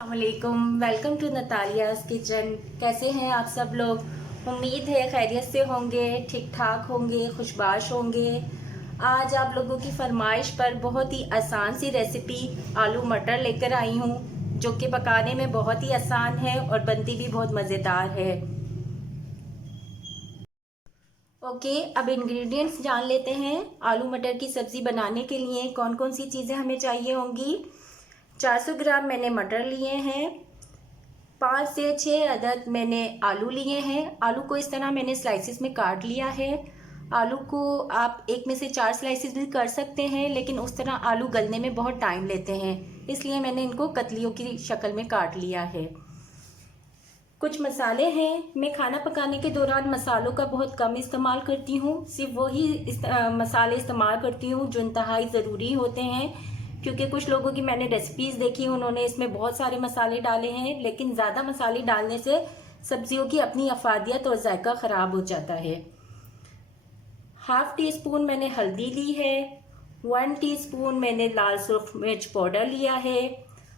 अस्सलामुअलैकुम, welcome to नतालियाज़ kitchen. कैसे हैं आप सब लोग? उम्मीद है खैरियत से होंगे, ठीक ठाक होंगे, खुशबाश होंगे। आज आप लोगों की फरमाइश पर बहुत ही आसान सी रेसिपी आलू मटर लेकर आई हूँ, जो कि पकाने में बहुत ही आसान है और बनती भी बहुत मज़ेदार है। ओके, अब इंग्रेडिएंट्स जान लेते हैं। आलू मटर की सब्ज़ी बनाने के लिए कौन कौन सी चीज़ें हमें चाहिए होंगी। 400 ग्राम मैंने मटर लिए हैं। 5 से 6 अदद मैंने आलू लिए हैं। आलू को इस तरह मैंने स्लाइसिस में काट लिया है। आलू को आप एक में से 4 स्लाइसिस भी कर सकते हैं, लेकिन उस तरह आलू गलने में बहुत टाइम लेते हैं, इसलिए मैंने इनको कतलियों की शक्ल में काट लिया है। कुछ मसाले हैं। मैं खाना पकाने के दौरान मसालों का बहुत कम इस्तेमाल करती हूँ। सिर्फ वही मसाले इस्तेमाल करती हूँ जो इंतहाई ज़रूरी होते हैं, क्योंकि कुछ लोगों की मैंने रेसिपीज़ देखी, उन्होंने इसमें बहुत सारे मसाले डाले हैं, लेकिन ज़्यादा मसाले डालने से सब्जियों की अपनी अफादियत और जायका ख़राब हो जाता है। हाफ टी स्पून मैंने हल्दी ली है। 1 टीस्पून मैंने लाल सुर्ख मिर्च पाउडर लिया है।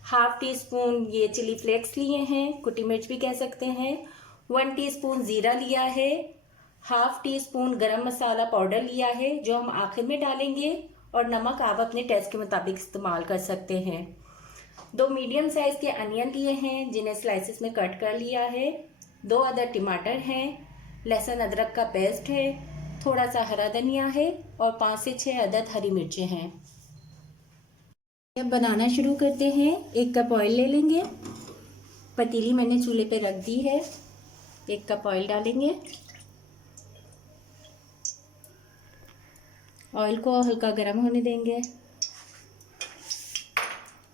हाफ टी स्पून ये चिली फ्लेक्स लिए हैं, कुटी मिर्च भी कह सकते हैं। 1 टीस्पून ज़ीरा लिया है। हाफ टी स्पून गरम मसाला पाउडर लिया है, जो हम आखिर में डालेंगे। और नमक आप अपने टेस्ट के मुताबिक इस्तेमाल कर सकते हैं। 2 मीडियम साइज़ के अनियन लिए हैं, जिन्हें स्लाइसिस में कट कर लिया है। 2 अदद टमाटर हैं। लहसुन अदरक का पेस्ट है। थोड़ा सा हरा धनिया है और 5 से 6 अदद हरी मिर्चें हैं। अब बनाना शुरू करते हैं। 1 कप ऑयल ले लेंगे। पतीली मैंने चूल्हे पे रख दी है। 1 कप ऑयल डालेंगे। ऑयल को हल्का गर्म होने देंगे।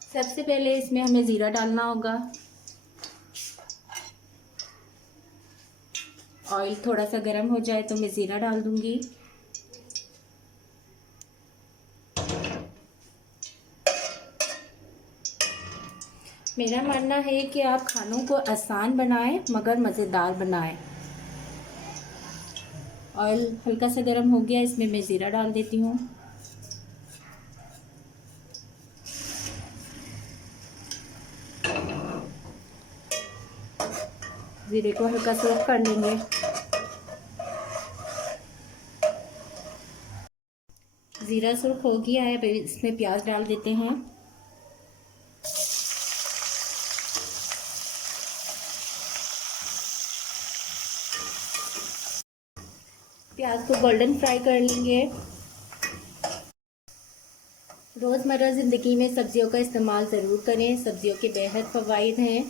सबसे पहले इसमें हमें ज़ीरा डालना होगा। ऑयल थोड़ा सा गर्म हो जाए तो मैं ज़ीरा डाल दूंगी। मेरा मानना है कि आप खानों को आसान बनाएं मगर मज़ेदार बनाएं। ऑयल हल्का सा गर्म हो गया, इसमें मैं ज़ीरा डाल देती हूँ। ज़ीरे को हल्का सोख कर लेंगे। ज़ीरा सुर्ख हो गया है, इसमें प्याज डाल देते हैं। प्याज को गोल्डन फ्राई कर लेंगे। रोज़मर्रा ज़िंदगी में सब्जियों का इस्तेमाल ज़रूर करें, सब्जियों के बेहद फ़वाइद हैं।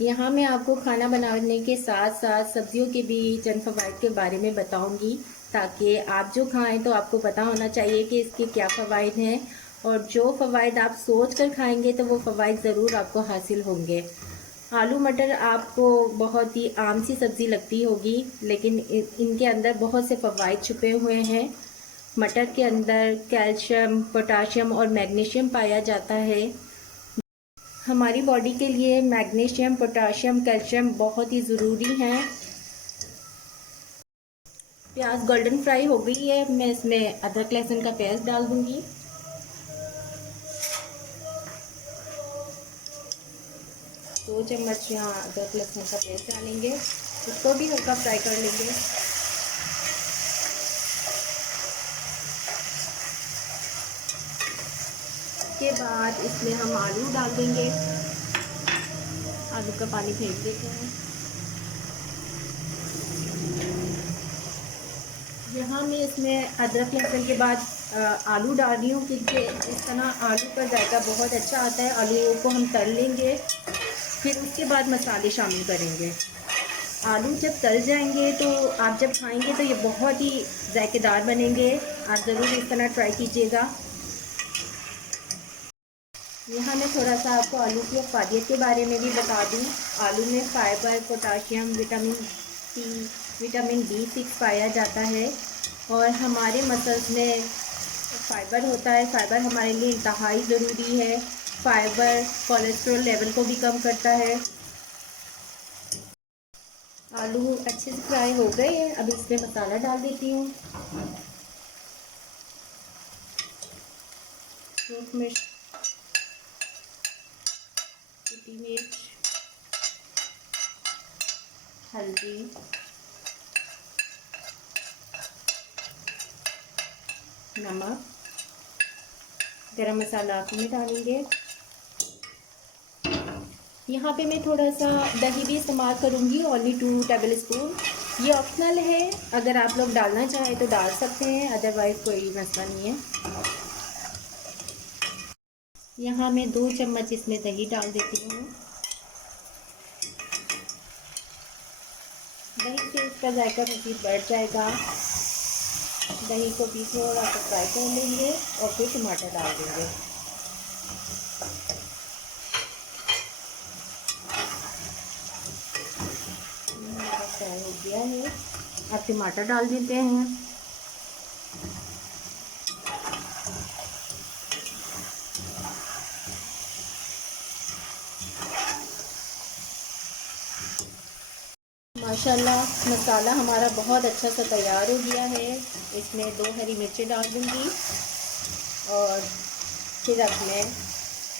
यहाँ मैं आपको खाना बनाने के साथ साथ सब्जियों के भी चंद फ़वाइद के बारे में बताऊँगी, ताकि आप जो खाएं तो आपको पता होना चाहिए कि इसके क्या फ़वाइद हैं, और जो फ़वाइद आप सोच कर खाएँगे तो वो फ़वाइद ज़रूर आपको हासिल होंगे। आलू मटर आपको बहुत ही आम सी सब्ज़ी लगती होगी, लेकिन इनके अंदर बहुत से फ़वाइद छुपे हुए हैं। मटर के अंदर कैल्शियम, पोटाशियम और मैग्नीशियम पाया जाता है। हमारी बॉडी के लिए मैग्नीशियम, पोटाशियम, कैल्शियम बहुत ही ज़रूरी हैं। प्याज गोल्डन फ्राई हो गई है, मैं इसमें अदरक लहसुन का पेस्ट डाल दूंगी। दो चम्मच यहाँ अदरक लहसुन का पेस्ट डालेंगे, उसको भी हल्का फ्राई कर लेंगे। के बाद इसमें हम आलू डाल देंगे। आलू का पानी फेंक देते हैं। यहाँ मैं इसमें अदरक लहसुन के बाद आलू डाल रही हूँ, क्योंकि इस तरह आलू का जायका बहुत अच्छा आता है। आलू को हम तल लेंगे, फिर उसके बाद मसाले शामिल करेंगे। आलू जब तल जाएंगे तो आप जब खाएंगे तो ये बहुत ही जायकेदार बनेंगे। आप ज़रूर इस तरह ट्राई कीजिएगा। यहाँ मैं थोड़ा सा आपको आलू की अफादियत के बारे में भी बता दूँ। आलू में fibre, potassium, vitamin C, vitamin B6 पाया जाता है, और हमारे मसल्स में फाइबर होता है। फाइबर हमारे लिए इंतहाई ज़रूरी है। फाइबर कोलेस्ट्रॉल लेवल को भी कम करता है। आलू अच्छे से फ्राई हो गए हैं, अब इसमें मसाला डाल देती हूँ। मिर्च, सूखी मिर्च, हल्दी, नमक, गरम मसाला आप में डालेंगे। यहाँ पे मैं थोड़ा सा दही भी इस्तेमाल करूँगी, ओनली 2 टेबल स्पून। ये ऑप्शनल है, अगर आप लोग डालना चाहें तो डाल सकते हैं, अदरवाइज़ कोई मसला नहीं है। यहाँ मैं 2 चम्मच इसमें दही डाल देती हूँ। दही से इसका जायका मज़ीद बढ़ जाएगा। दही को भी थोड़ा सा फ्राई कर लेंगे और फिर टमाटर डाल देंगे। फ्राई हो गया है, अब टमाटर डाल देते हैं। माशाल्लाह मसाला हमारा बहुत अच्छा सा तैयार हो गया है। इसमें 2 हरी मिर्चें डाल दूँगी और फिर अब मैं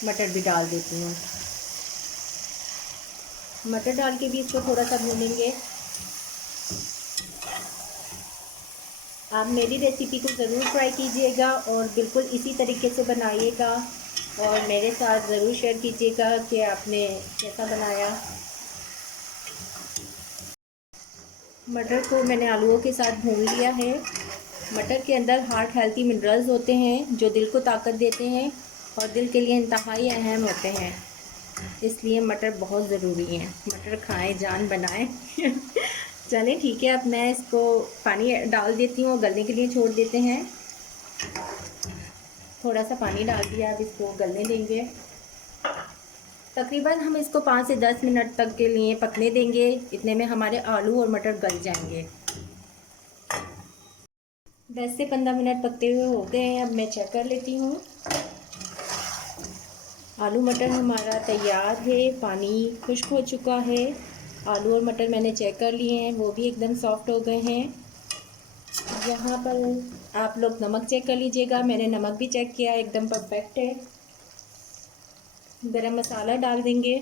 मटर भी डाल देती हूँ। मटर डाल के भी इसको थोड़ा सा भूनेंगे। आप मेरी रेसिपी को ज़रूर ट्राई कीजिएगा और बिल्कुल इसी तरीके से बनाइएगा और मेरे साथ ज़रूर शेयर कीजिएगा कि आपने कैसा बनाया। मटर को मैंने आलूओं के साथ भून लिया है। मटर के अंदर हार्ट हेल्थी मिनरल्स होते हैं जो दिल को ताकत देते हैं और दिल के लिए इंतहाई अहम होते हैं, इसलिए मटर बहुत ज़रूरी है। मटर खाएं जान बनाएं। चलें ठीक है, अब मैं इसको पानी डाल देती हूँ, गलने के लिए छोड़ देते हैं। थोड़ा सा पानी डाल दिया, अब इसको गलने देंगे। तकरीबन हम इसको 5 से 10 मिनट तक के लिए पकने देंगे। इतने में हमारे आलू और मटर गल जाएंगे। 10 से 15 मिनट पकते हुए हो गए हैं। अब मैं चेक कर लेती हूँ। आलू मटर हमारा तैयार है, पानी खुश्क हो चुका है। आलू और मटर मैंने चेक कर लिए हैं, वो भी एकदम सॉफ्ट हो गए हैं। यहाँ पर आप लोग नमक चेक कर लीजिएगा, मैंने नमक भी चेक किया, एकदम परफेक्ट है। गरम मसाला डाल देंगे।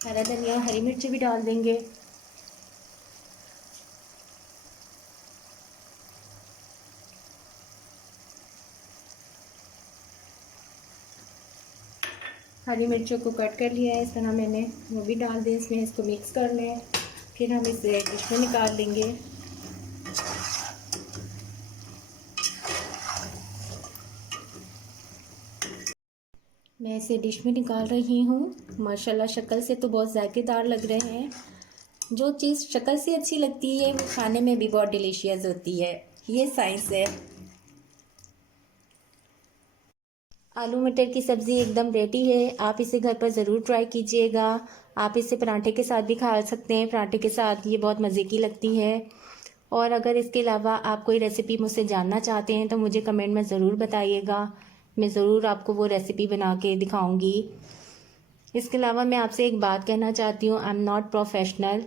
हरा धनिया, हरी मिर्च भी डाल देंगे। हरी मिर्चों को कट कर लिया है इस तरह मैंने, वो भी डाल दें इसमें। इसको मिक्स कर लें, फिर हम इसे डिश में निकाल लेंगे। मैं इसे डिश में निकाल रही हूँ। माशाल्लाह शक्ल से तो बहुत जायकेदार लग रहे हैं। जो चीज़ शक्ल से अच्छी लगती है वो खाने में भी बहुत डिलीशियस होती है, ये साइंस है। आलू मटर की सब्ज़ी एकदम रेडी है। आप इसे घर पर ज़रूर ट्राई कीजिएगा। आप इसे पराठे के साथ भी खा सकते हैं, पराठे के साथ ये बहुत मज़े की लगती है। और अगर इसके अलावा आप कोई रेसिपी मुझसे जानना चाहते हैं तो मुझे कमेंट में ज़रूर बताइएगा, मैं ज़रूर आपको वो रेसिपी बना के दिखाऊंगी। इसके अलावा मैं आपसे एक बात कहना चाहती हूँ, आई एम नॉट प्रोफेशनल।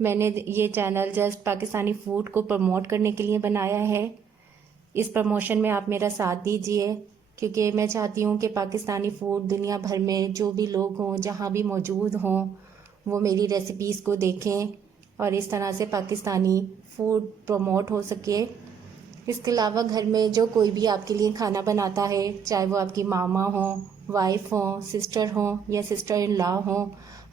मैंने ये चैनल जस्ट पाकिस्तानी फ़ूड को प्रमोट करने के लिए बनाया है। इस प्रमोशन में आप मेरा साथ दीजिए, क्योंकि मैं चाहती हूँ कि पाकिस्तानी फ़ूड दुनिया भर में जो भी लोग हों, जहाँ भी मौजूद हों, वो मेरी रेसिपीज़ को देखें और इस तरह से पाकिस्तानी फ़ूड प्रमोट हो सके। इसके अलावा घर में जो कोई भी आपके लिए खाना बनाता है, चाहे वो आपकी मामा हो, वाइफ हो, सिस्टर हो या सिस्टर इन लॉ हो,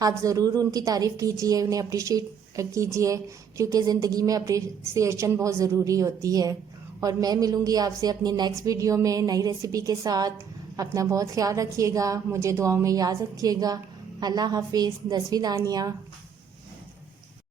आप ज़रूर उनकी तारीफ़ कीजिए, उन्हें अप्रिशिएट कीजिए, क्योंकि ज़िंदगी में अप्रिसिएशन बहुत ज़रूरी होती है। और मैं मिलूँगी आपसे अपनी नेक्स्ट वीडियो में नई रेसिपी के साथ। अपना बहुत ख्याल रखिएगा, मुझे दुआओं में याद रखिएगा। अल्लाह हाफिज़, दसवीं दानिया।